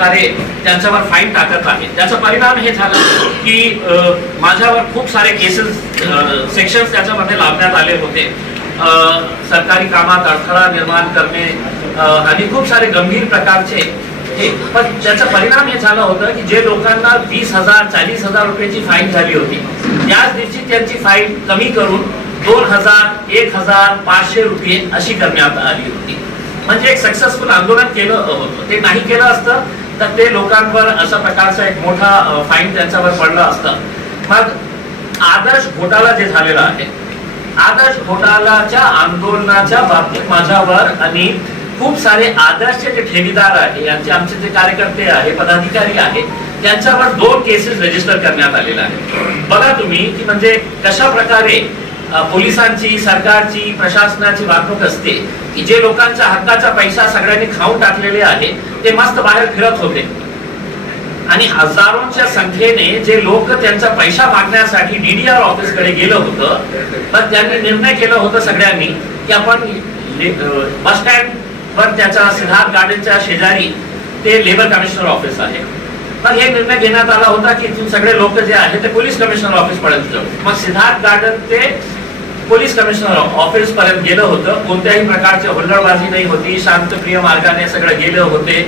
प्रकारे त्यांच्यावर फाईन टाकत आहे. त्याचा परिणाम हे झाला की माझ्यावर खूप सारे केसेस सेक्शन्स त्याच्यामध्ये लावण्यात आले होते. सरकारी कामात अडथळा निर्माण करणे आणि खूप सारे गंभीर प्रकारचे हे. पण त्याचा परिणाम हे झाला होता की जे लोकांना 20,000 40,000 रुपयाची फाईन झाली होती त्याच दिवशी त्यांची फाईन कमी करून 2,000 1,000 500 रुपये अशी करण्यात आली होती. म्हणजे एक सक्सेसफुल आंदोलन केलं होतं. ते नाही केलं असतं तर ते लोकांवर अशा प्रकारचा एक मोठा फाईन त्यांच्यावर पडला असतं. मग आदर्श घोटाळा जे झालेला आहे, आदर्श घोटाळाच्या आंदोलनाच्या बाबतीत माझ्यावर आणि खूप सारे आदर्शचे जे ठेवीदार आहे यांचे आमचे जे कार्यकर्ते आहे पदाधिकारी आहे त्यांच्यावर 2 केसेस रजिस्टर करण्यात आलेले आहे. बघा तुम्ही की म्हणजे कशा प्रकारे पोलिसांची सरकारची प्रशासनाची वागणूक असते की जे लोकांच्या हक्काचा पैसा सगळ्यांनी खाऊन टाकलेले आहे ते मस्त बाहेर फिरत होते आणि हजारोंच्या संख्येने जे लोक त्यांचा पैसा मागण्यासाठी डीडीआर ऑफिस कडे गेलं होतं. तर त्यांनी निर्णय केला होता सगळ्यांनी की आपण बस स्टँड वर त्याच्या सिद्धार्थ गार्डनच्या शेजारी ते लेबर कमिशनर ऑफिस आहे. मग हे निर्णय घेण्यात आला होता की सगळे लोक जे आहेत ते पोलीस कमिशनर ऑफिस पर्यंत जाऊ. मग सिद्धार्थ गार्डन ते पोलीस कमिशनर ऑफिस पर्यंत गेलं होतं. कोणत्याही प्रकारची हुल्लडबाजी नाही होती, शांतप्रिय मार्गाने सगळं गेले होते.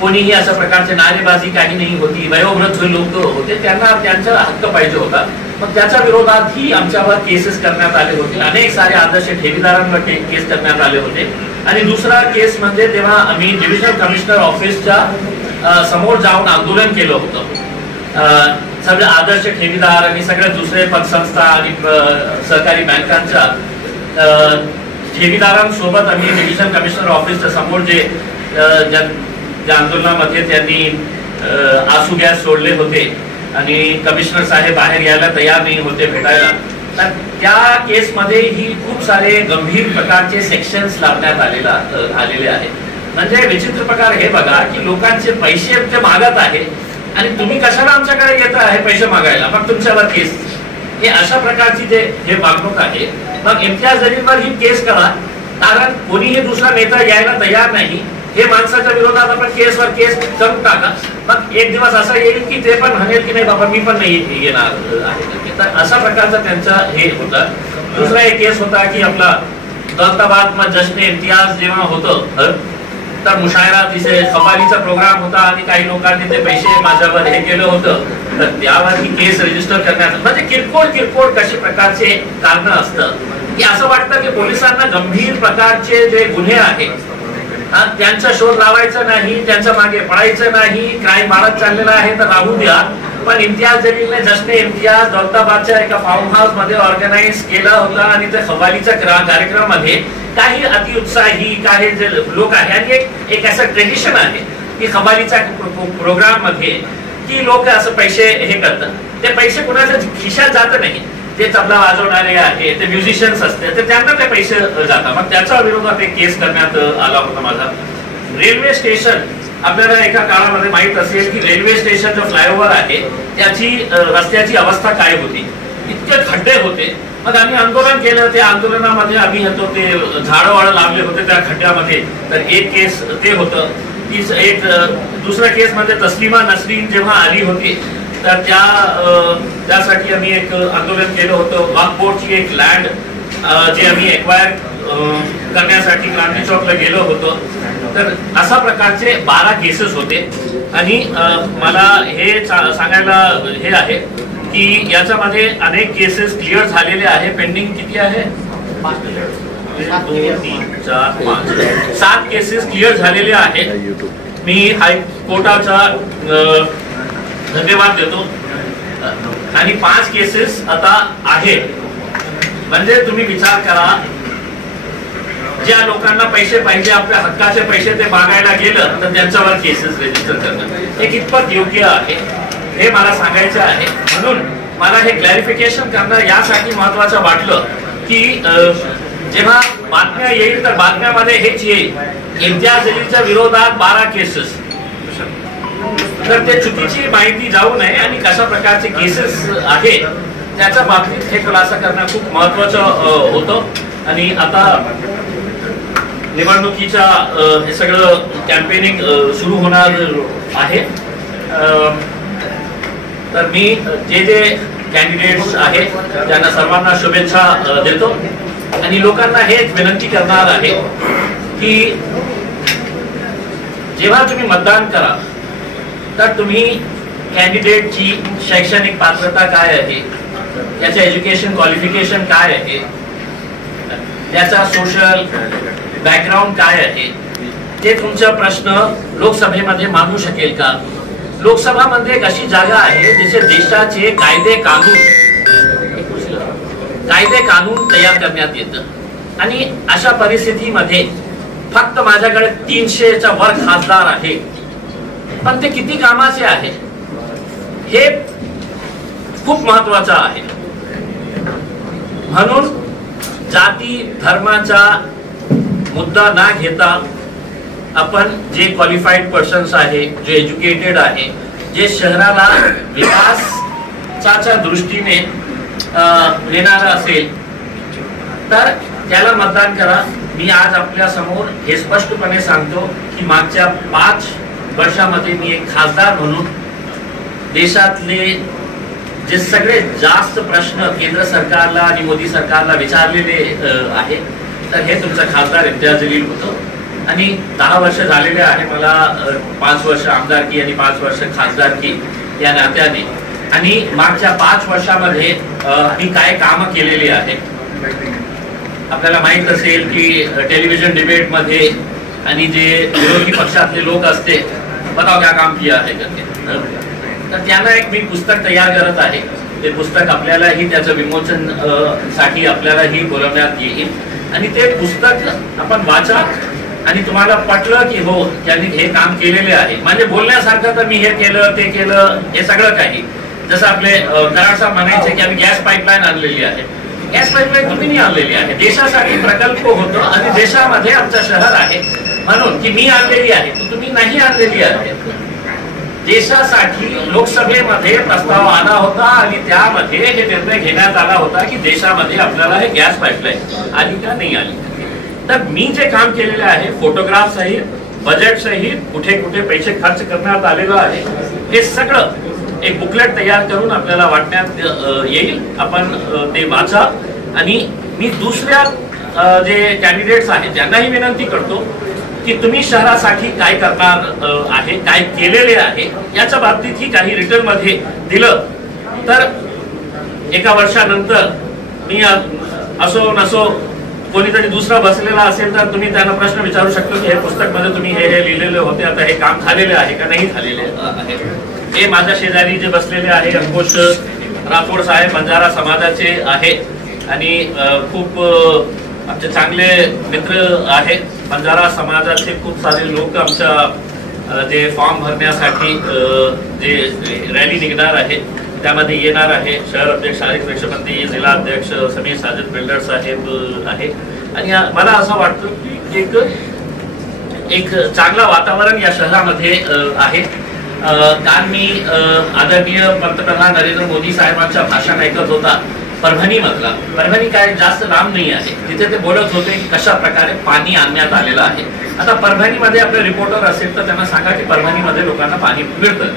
कोणीही अशा प्रकारचे नारेबाजी काही नाही होती. वयोवृद्ध लोक होते, त्यांना त्यांचा हक्क पाहिजे होता. मग त्याच्या विरोधातही आमच्यावर केसेस करण्यात आले होते. अनेक सारे आदर्श ठेवीदारांवर केस करण्यात आले होते. आणि दुसरा केस म्हणजे तेव्हा आम्ही डिव्हिजनल कमिशनर ऑफिसच्या समोर जाऊन आंदोलन केलं होतं. सगळे आदर्श ठेवीदार आणि सगळे दुसरे पतसंस्था आणि सहकारी बँकांच्या ठेवीदारांसोबत आम्ही डिव्हिजन कमिशनर ऑफिसच्या समोर जे ज्या आंदोलनामध्ये त्यांनी आसू गॅस सोडले होते आणि कमिशनर साहेब बाहेर यायला तयार नाही होते भेटायला, तर त्या केसमध्ये ही खूप सारे गंभीर प्रकारचे सेक्शन्स लावण्यात आलेले आहेत. म्हणजे विचित्र प्रकार हे बघा की लोकांचे पैसे ते मागत आहे आणि तुम्ही कशाला आमच्याकडे येत आहे पैसे मागायला, मग तुमच्यावर केस. हे अशा प्रकारची जे हे वागणूक आहे. मग इम्तियाज जलीलवर ही केस करा, कारण कोणीही दुसरा नेता यायला तयार नाही. हे माणसाच्या विरोधात आपण केसवर केस करून टाका. मग एक दिवस असा येईल की ते पण म्हणेल की नाही बाबा मी पण नाही येणार आहे. तर अशा प्रकारचा त्यांचा हे होता. दुसरा एक केस होता की आपला दौलताबाद मध्ये जश्न इम्तियाज जेव्हा होतं तर मुशायरा तिथे कपालीचा प्रोग्राम होता आणि काही लोकांनी ते पैसे माझ्यावर हे केलं होतं. तर त्यावर ही केस रजिस्टर करण्यात, म्हणजे किरकोळ कशा प्रकारचे कारण असतं की असं वाटतं की पोलिसांना गंभीर प्रकारचे जे गुन्हे आहेत त्यांचा शोध लावायचा नाही, त्यांच्या मागे पडायचं नाही. क्राईम वाढत चाललेला आहे तर राहू द्या. पण इम्तियाज जलीलने जश्न इम्तियाज दौलताबादच्या एका फार्म हाऊस मध्ये ऑर्गनाइज केला होता आणि त्या कव्वालीच्या कार्यक्रमामध्ये काही अतिउत्साही काही जे लोक आहे आणि एक असं ट्रेडिशन आहे की कव्वालीच्या प्रोग्राम मध्ये की लोक असं पैसे हे करतात. ते पैसे कुणाच्या खिशात जात नाही. ते तबला वाजवणारे आहे, ते म्युझिशियन्स असते, तर त्यांना ते पैसे जातात. मग त्याच्या विरोधात एक केस करण्यात आला होता माझा. रेल्वे स्टेशन आपल्याला एका काळामध्ये माहित असेल की रेल्वे स्टेशन जो फ्लायओव्हर आहे त्याची रस्त्याची अवस्था काय होती, इतके खड्डे होते. मग आम्ही आंदोलन केलं. त्या आंदोलनामध्ये आम्ही येतो ते झाडं वाळं लावले होते त्या खड्ड्यामध्ये. तर एक केस ते होतं. एक दुसरा केस म्हणजे तस्लिमा नसरीन जेव्हा आली होती तर त्यासाठी आम्ही एक आंदोलन केलं होतं. वक्फ बोर्डची एक लँड जे आम्ही एक्वायर करण्यासाठी क्रांती चौकला गेलो होतो. तर अशा प्रकारचे 12 केसेस होते. आणि मला हे सांगायला हे आहे की याच्यामध्ये अनेक केसेस क्लिअर झालेले आहे. पेंडिंग किती आहे? 2 3 4 5 7 केसेस क्लिअर झालेले आहेत. मी हायकोर्टाचा धन्यवाद देतो. आणि 5 केसेस आता आहेत. म्हणजे तुम्ही विचार करा, ज्या लोकांना पैसे पाहिजे आपल्या हक्काचे पैसे ते मागायला गेलं तर त्यांच्यावर केसेस रजिस्टर करणं हे कितपत योग्य आहे हे मला सांगायचं आहे. म्हणून मला हे क्लॅरिफिकेशन करणं यासाठी महत्वाचं वाटलं की जेव्हा बातम्या येईल तर बातम्यामध्ये हेच येईल, इम्तियाज जलीलच्या विरोधात 12 केसेस. तर ते चुकीची माहिती जाऊ नये आणि कशा प्रकारचे केसेस आहेत त्याच्या बाबतीत हे खुलासा करणं खूप महत्वाचं होतं. आणि आता निवडणुकीच्या हे सगळं कॅम्पेनिंग सुरू होणार आहे. तर मी जे कॅन्डिडेट्स आहेत त्यांना सर्वांना शुभेच्छा देतो आणि लोकांना हेच विनंती करणार आहे की जेव्हा तुम्ही मतदान करा तर तुम्ही कॅन्डिडेटची शैक्षणिक पात्रता काय आहे, त्याचं एज्युकेशन क्वालिफिकेशन काय आहे, त्याचा सोशल बॅकग्राऊंड काय आहे, ते तुमचा प्रश्न लोकसभेमध्ये मांडू शकेल का. लोकसभा मध्ये एक अशी जागा आहे जिथे देशाचे कायदे कानून तयार करण्यात येतं आणि अशा परिस्थितीमध्ये फक्त माझ्याकडे 300च्या वर खासदार आहे, पण ते किती कामाचे आहे हे खूप महत्वाचं आहे. म्हणून जाती धर्माचा मुद्दा न घेता आपण जे क्वालिफाईड पर्सन्स आहे, जे एज्युकेटेड आहे, जे शहराला विकासाच्या दृष्टीने नेणार असेल तर त्याला मतदान करा. मी आज आपल्या समोर हे स्पष्टपणे सांगतो की मागच्या 5 वर्षामध्ये मी एक खासदार म्हणून देशातले जे सगळे जास्त प्रश्न केंद्र सरकारला आणि मोदी सरकारला विचारलेले आहे तर हे तुमचा खासदार इम्तियाज जलील होतो आणि 10 वर्ष झालेले आहे मला. 5 वर्ष आमदारकी आणि 5 वर्ष खासदारकी या नात्याने आणि मागच्या 5 वर्षामध्ये मी काय काम केलेली आहे. आपल्याला माहित असेल की टेलिव्हिजन डिबेट मध्ये आणि जे विरोधी पक्षातले लोक असते बताओ क्या काम किया है करके, तर त्यांना एक मी पुस्तक तयार करत आहे. ते पुस्तक आपल्यालाही त्याचं विमोचन साठी आपल्यालाही बोलवण्यात येईल आणि ते पुस्तक आपण वाचा आणि तुम्हाला पटलं की हो त्यांनी हे काम केलेले आहे. म्हणजे बोलण्यासारखं तर मी हे केलं ते केलं हे सगळं काही, जसं आपले कराड साहेब म्हणायचे की आम्ही गॅस पाईपलाईन आणलेली आहे. गॅस पाईपलाईन तुम्ही नाही आणलेली आहे, देशासाठी प्रकल्प होतो आणि देशामध्ये आमचं शहर आहे म्हणून की मी आणलेली आहे, तर तुम्ही नाही आणलेली आहे. देशासाठी लोकसभेमध्ये प्रस्ताव आला होता आणि त्यामध्ये हे निर्णय घेण्यात आला होता की देशामध्ये आपल्याला हे गॅस पाईपलाईन आली का नाही आली. तर मी जे काम केलेले आहे फोटोग्राफ सहित, बजेट सहित, कुठे कुठे पैसे खर्च करण्यात आलेलं आहे, हे सगळं एक बुकलेट तयार करून आपल्याला वाटण्यात येईल. आपण ते वाचा आणि मी दुसऱ्या जे कॅन्डिडेट्स आहेत त्यांनाही विनंती करतो की तुम्ही शहरासाठी काय करणार आहे, काय केलेले आहे याच्या बाबतीतही काही रिटर्न मध्ये दिलं तर 1 वर्षानंतर मी असो नसो कोणीतरी दुसरा बसलेला असेल तर तुम्ही त्यांना प्रश्न विचारू शकतो की हे पुस्तक मध्ये तुम्ही हे लिहिलेले होते, आता हे काम झालेले आहे का नाही झालेले आहे. हे माझ्या शेजारी जे बसलेले आहे अंकुश राठोड साहेब बंजारा समाजाचे आहे आणि खूप आमचे चांगले मित्र आहेत. बंजारा समाजाचे खूप सारे लोक आमच्या जे फॉर्म भरण्यासाठी जे रॅली निघणार आहे त्यामध्ये येणार आहे. शहर अध्यक्ष आरिफ रेशमंदी, जिल्हा अध्यक्ष समीर साजिद बिल्डर साहेब आहे आणि मला असं वाटतं की एक चांगलं वातावरण या शहरामध्ये आहे. काल मी आदरणीय पंतप्रधान नरेंद्र मोदी साहेबांच्या भाषण ऐकत होता परभणी मधला. परभणी काय जास्त लांब नाही आहे, तिथे ते बोलत होते की कशा प्रकारे पाणी आणण्यात आलेलं आहे. आता परभणीमध्ये आपले रिपोर्टर असेल तर त्यांना सांगा की परभणीमध्ये लोकांना पाणी मिळतं.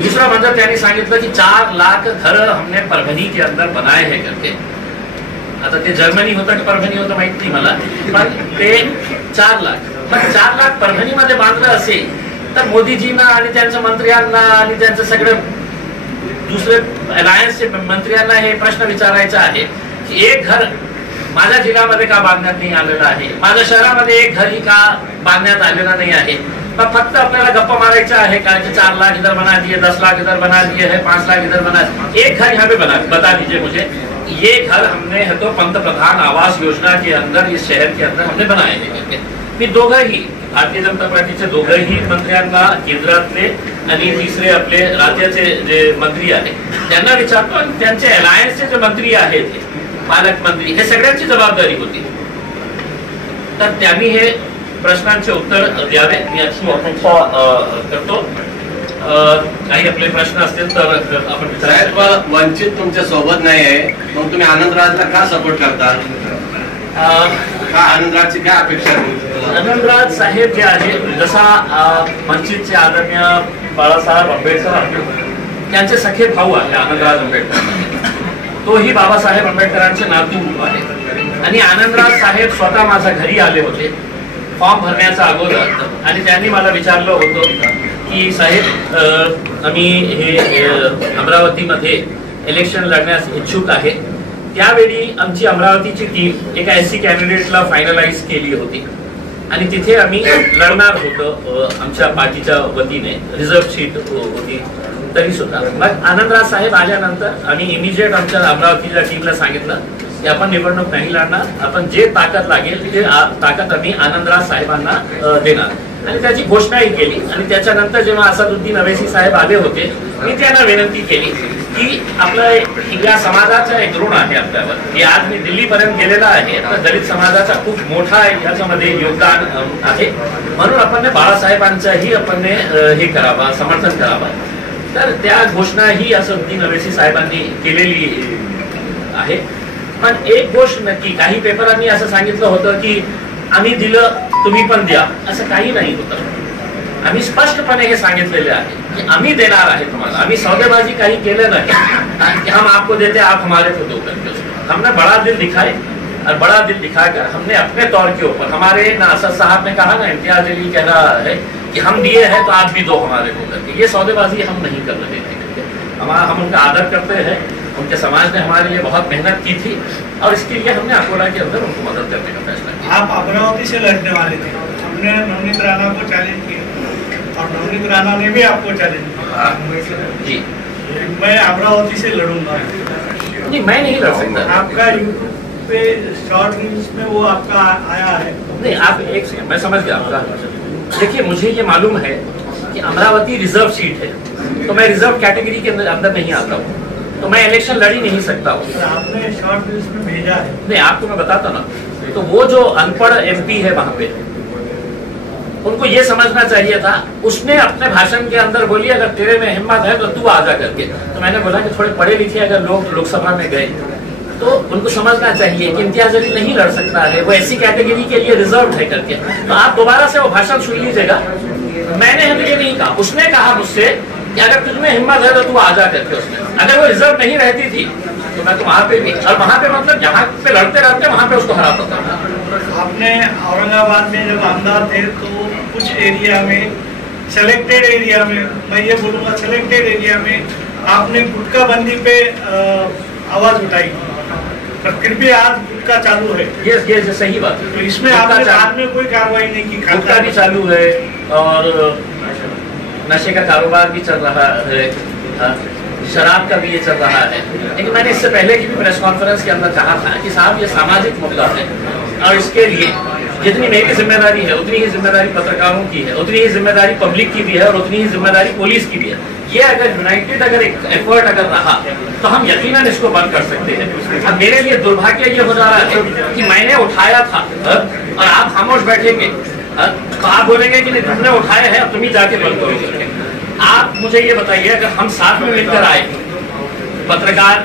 दूसरा म्हणजे त्यांनी सांगितलं की 4 लाख घर हमने परभणी के अंदर बनाए हैं करके. आता ते जर्मनी होतं की परभणी होतं माहित नाही मला, पण ते 4 लाख, पण 4 लाख परभणीमध्ये बांधलं असेल तर मोदीजींना आणि त्यांच्या मंत्र्यांना आणि त्यांचं सगळं दुसरे अलायन्सचे मंत्र्यांना हे प्रश्न विचारायचा आहे की एक घर माझ्या जिल्ह्यामध्ये का बांधण्यात नाही आलेलं आहे, माझ्या शहरामध्ये एक घरही का बांधण्यात आलेलं नाही आहे. पण फक्त आपल्याला गप्पा मारायचा आहे का 4 लाख इधर बना दिए, 10 लाख इधर बना दिए है, 5 लाख इधर बना, एक घर यहाँ पे बता दीजिए मुझे. ये घर हमने है तो पंतप्रधान आवास योजना के अंदर इस शहर के अंदर हमने बनाए हैं. मी दोघंही भारतीय जनता पार्टीचे दोघंही मंत्र्यांना केंद्रातले आणि तिसरे आपले राज्याचे जे मंत्री आहेत त्यांना विचारतो आणि त्यांचे अलायन्सचे जे मंत्री आहेत पालकमंत्री हे सगळ्यांची जबाबदारी होती. तर त्यांनी हे प्रश्नांचे उत्तर द्यावे मी अशी अपेक्षा करतो. काही आपले प्रश्न असतील तर आपण विचारायचं. वंचित तुमच्या सोबत नाही आहे, मग तुम्ही आनंदराजला का सपोर्ट करता? आनंदराजची काय अपेक्षा आहे? आनंदराज साहेब जे आहे, जसा वंचितचे आदरणीय बाळासाहेब आंबेडकर त्यांचे सखे भाऊ आहे आनंदराज आंबेडकर, तोही बाबासाहेब आंबेडकरांचे नातू आहे. आणि आनंदराज साहेब स्वतः माझ्या घरी आले होते फॉर्म भरण्याचा अगोदर, आणि त्यांनी मला विचारलं होतं की साहेब आम्ही हे अमरावतीमध्ये इलेक्शन लढण्यास इच्छुक आहे. त्यावेळी आमची अमरावतीची टीम एका SC कॅन्डिडेटला फायनलाइज केली होती आणि तिथे आम्ही लढणार होतो आमच्या पार्टीच्या वतीने, रिझर्व्ह सीट होती तरी सुद्धा. मग आनंदराज साहेब आल्यानंतर आम्ही इमिजिएट आमच्या अमरावतीच्या टीमला सांगितलं की आपण निवडणूक नाही लढणार, आपण जे ताकद लागेल ते ताकद आम्ही आनंदराज साहेबांना देणार, आणि त्याची घोषणाही केली. आणि त्याच्यानंतर जेव्हा असदुद्दीन अवैसी साहेब आले होते, मी त्यांना विनंती केली की आपलं या समाजाचा एक ऋण आहे आपल्यावर, की आज मी दिल्लीपर्यंत गेलेला आहे, तर दलित समाजाचा खूप मोठा याच्यामध्ये योगदान आहे, म्हणून आपण बाळासाहेबांचंही आपण हे करावं, समर्थन करावं. तर त्या घोषणा ही असदुद्दीन अवैसी साहेबांनी केलेली आहे. पण एक गोष्ट नक्की, काही पेपरांनी असं सांगितलं होतं की आम्ही दिलं तुम्ही पण द्या, असं काही नाही होतं. आम्ही स्पष्टपणे हे सांगितलेले आहे की आम्ही देणार आहे तुम्हाला, आम्ही सौदेबाजी काही केलं नाही कि हम आपको देते आप हमारे को दो करके. हमने बड़ा दिल दिखाए और बड़ा दिल दिखाकर हमने अपने तौर के ऊपर, हमारे ना असद साहब ने कहा ना, इम्तियाज अली कह रहा है कि हम दिए हैं तो आप भी दो हमारे को करके. ये सौदेबाजी हम नहीं करने देते. हम उनका आदर करते हैं, उनके समाज ने हमारे लिए बहुत मेहनत की थी और इसके लिए हमने अकोला के अंदर उनको मदद करने का फैसला किया. आप अमरावती से लड़ने वाले थे, हमने नवनीत राणा को चैलेंज किया और नवनीत राणा ने भी आपको चैलेंज किया. जी, मैं अमरावती से लड़ूंगा. नहीं, मैं नहीं लड़ सकता. आपका यूट्यूब पे शॉर्ट रील्स में वो आपका आया है. नहीं, आप एक सेकंड, मैं समझ गया आपका. देखिए, मुझे ये मालूम है कि अमरावती रिजर्व सीट है, तो मैं रिजर्व कैटेगरी के अंदर नहीं आता हूँ, तो मैं इलेक्शन लड़ ही नहीं सकता हूँ. आपने शॉर्ट रील्स में भेजा है. नहीं, आपको मैं बताता ना, तो वो जो अनपढ़ MP है वहां पे, उनको ये समझना चाहिए था. उसने अपने भाषण के अंदर बोली अगर तेरे में हिम्मत है तो तू आजा करके. तो मैंने बोला कि थोड़े पढ़े लिखे अगर लोग लोकसभा में गए तो उनको समझना चाहिए कि इम्तियाज अली नहीं लड़ सकता है, वो SC कैटेगरी के लिए रिजर्व है करके. तो आप दोबारा से वो भाषण सुन लीजिएगा. मैंने ये नहीं कहा, उसने कहा मुझसे कि अगर तुझमें हिम्मत है तो तू आजा करके. उसमें अगर वो रिजर्व नहीं रहती थी तो मैं तो वहां पे भी, और वहां पे मतलब जहाँ पे लड़ते रहते वहां पे उसको हराता था. आपने औरंगाबाद में जब आमदार थे तो कुछ एरिया में, सेलेक्टेड एरिया में, मैं ये बोलूँगा सेलेक्टेड एरिया में आपने गुटखा बंदी पे आवाज उठाई, पर फिर भी आज गुटखा चालू है. ये सही बात है. तो इसमें आपने बाद में कोई कार्रवाई नहीं की. गुटखा भी चालू है और नशे का कारोबार भी चल रहा है, शराब का भी ये चल रहा है. लेकिन मैंने इससे पहले की भी प्रेस कॉन्फ्रेंस के अंदर कहा था कि साहब ये सामाजिक मुद्दा है और इसके लिए जितनी मेरी जिम्मेदारी है उतनी ही जिम्मेदारी पत्रकारों की है, उतनी ही जिम्मेदारी पब्लिक की भी है और उतनी ही जिम्मेदारी पुलिस की भी है. ये अगर यूनाइटेड अगर एक एफर्ट अगर रहा तो हम यकीनन इसको बंद कर सकते हैं. अब मेरे लिए दुर्भाग्य ये हो जा रहा है कि मैंने उठाया था और आप खामोश बैठेंगे तो आप बोलेंगे कि नहीं तुमने उठाया है, अब तुम ही जाके बंद करोगे. आप मुझे ये बताइए, अगर हम साथ में मिलकर आए, पत्रकार,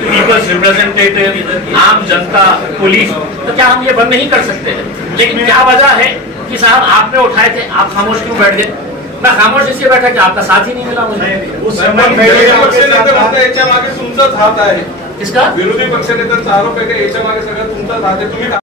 पीपल्स रिप्रेजेंटेटिव, आम जनता, पुलिस, तो क्या हम ये बंद नहीं कर सकते हैं? लेकिन क्या वजह है कि साहब आपने उठाए थे, आप खामोश क्यों बैठ गए? मैं खामोश इसलिए बैठा कि आपका साथ ही नहीं मिला मुझे. उस समय याच्या मागे तुमचाच हात आहे. किसका? विरोधी पक्षनेत्यांचा आरोप आहे की याच्या मागे सगळं तुमचाच हात आहे. तुम्ही